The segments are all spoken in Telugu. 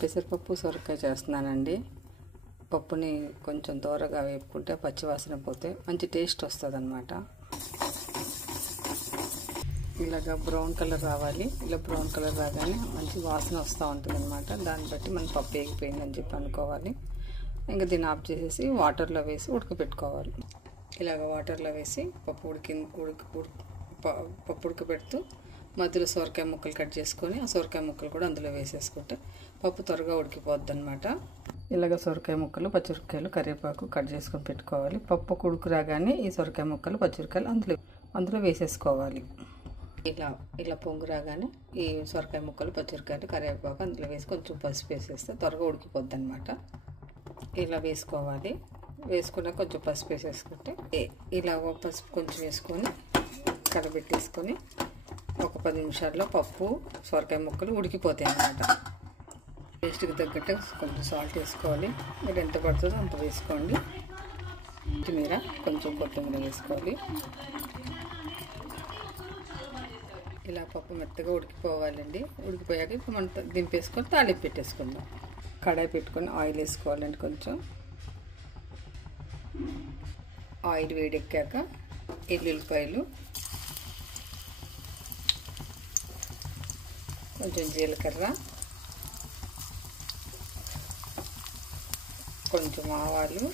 పెసరపప్పు సొరకాయ చేస్తున్నానండి. పప్పుని కొంచెం దూరగా వేపుకుంటే పచ్చివాసన పోతే మంచి టేస్ట్ వస్తుందన్నమాట. ఇలాగా బ్రౌన్ కలర్ రావాలి. ఇలా బ్రౌన్ కలర్ రాగానే మంచి వాసన వస్తూ ఉంటుంది అనమాట. దాన్ని బట్టి మన పప్పు వేగిపోయిందని చెప్పి అనుకోవాలి. ఇంకా దీన్ని ఆఫ్ చేసేసి వాటర్లో వేసి ఉడకపెట్టుకోవాలి. ఇలాగ వాటర్లో వేసి పప్పు ఉడకపెడుతూ మధ్యలో సొరకాయ ముక్కలు కట్ చేసుకొని ఆ సొరకాయ ముక్కలు కూడా అందులో వేసేసుకుంటే పప్పు త్వరగా ఉడికిపోద్ది అనమాట. ఇలాగ సొరకాయ ముక్కలు, పచ్చిమిరపకాయలు, కరివేపాకు కట్ చేసుకొని పెట్టుకోవాలి. పప్పు ఉడుకు రాగానే ఈ సొరకాయ ముక్కలు, పచ్చిమిరపకాయలు అందులో వేసేసుకోవాలి. ఇలా పొంగు రాగానే ఈ సొరకాయ ముక్కలు, పచ్చిమిరపకాయలు, కరివేపాకు అందులో వేసి కొంచెం పసుపు వేసేస్తే త్వరగా ఉడికిపోద్ది అనమాట. ఇలా వేసుకోవాలి. వేసుకున్న కొంచెం పసుపు వేసేసుకుంటే ఇలా పసుపు కొంచెం వేసుకొని కలబెట్టేసుకొని ఒక 10 నిమిషాల్లో పప్పు, సొరకాయ ముక్కలు ఉడికిపోతాయి అన్నమాట. టేస్ట్కి తగ్గట్టు కొంచెం సాల్ట్ వేసుకోవాలి. మీరు ఎంత పడుతుందో అంత వేసుకోండి. కొంచెం కొత్తిమీర వేసుకోవాలి. ఇలా పప్పు మెత్తగా ఉడికిపోవాలండి. ఉడికిపోయాక ఇప్పుడు మనం దింపేసుకొని తాలింపు పెట్టేసుకుందాం. కడాయి పెట్టుకొని ఆయిల్ వేసుకోవాలండి. కొంచెం ఆయిల్ వేడెక్కాక ఎల్లుల్లిపాయలు, కొంచెం జీలకర్ర, కొంచెం ఆవాలు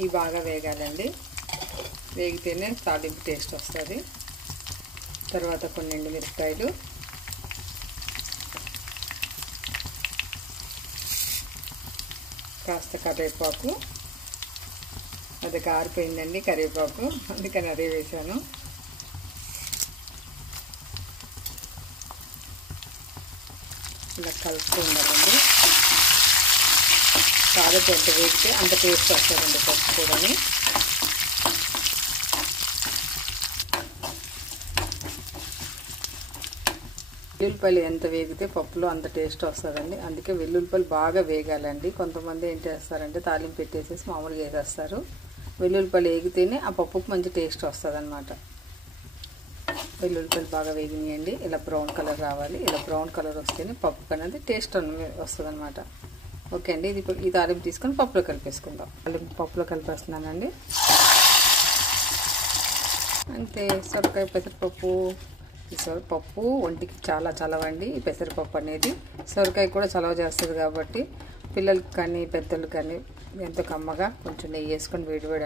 ఇవి బాగా వేగాలండి. వేగితేనే తాలింపు టేస్ట్ వస్తుంది. తర్వాత కొన్ని ఎండుమిరపకాయలు, కాస్త కరివేపాకు. అది కారిపోయిందండి కరివేపాకు, అందుకని అదే వేసాను. ఇలా కలుపుతూ ఉండాలండి. తాలింపు ఎంత వేగితే అంత టేస్ట్ వస్తుందండి పప్పు కూడాని. వెల్లుల్లిపాయలు ఎంత వేగితే పప్పులో అంత టేస్ట్ వస్తుందండి. అందుకే వెల్లుల్లిపాయలు బాగా వేగాలండి. కొంతమంది ఏం చేస్తారంటే తాలింపు పెట్టేసేసి మామూలుగా వేసేస్తారు. వెల్లుల్లిపాయలు వేగితేనే ఆ పప్పుకు మంచి టేస్ట్ వస్తుంది అన్నమాట. వెల్లుల్లిపాయలు బాగా వేగినాయండి. ఇలా బ్రౌన్ కలర్ రావాలి. ఇలా బ్రౌన్ కలర్ వస్తేనే పప్పు అనేది టేస్ట్ వస్తుంది అనమాట. ఓకే అండి. ఈ తాలింపు తీసుకొని పప్పులో కలిపేసుకుందాం. తాలింపు పప్పులో కలిపేస్తున్నానండి. అంతే. సొరకాయ పెసరపప్పు. ఈ సొరపప్పు ఒంటికి చాలా చలవండి. ఈ పెసరపప్పు అనేది సొరకాయ కూడా చలవ చేస్తుంది కాబట్టి పిల్లలకి కానీ పెద్దలకు కానీ ఎంతో కమ్మగా కొంచెం నెయ్యి వేసుకొని వేడివేడి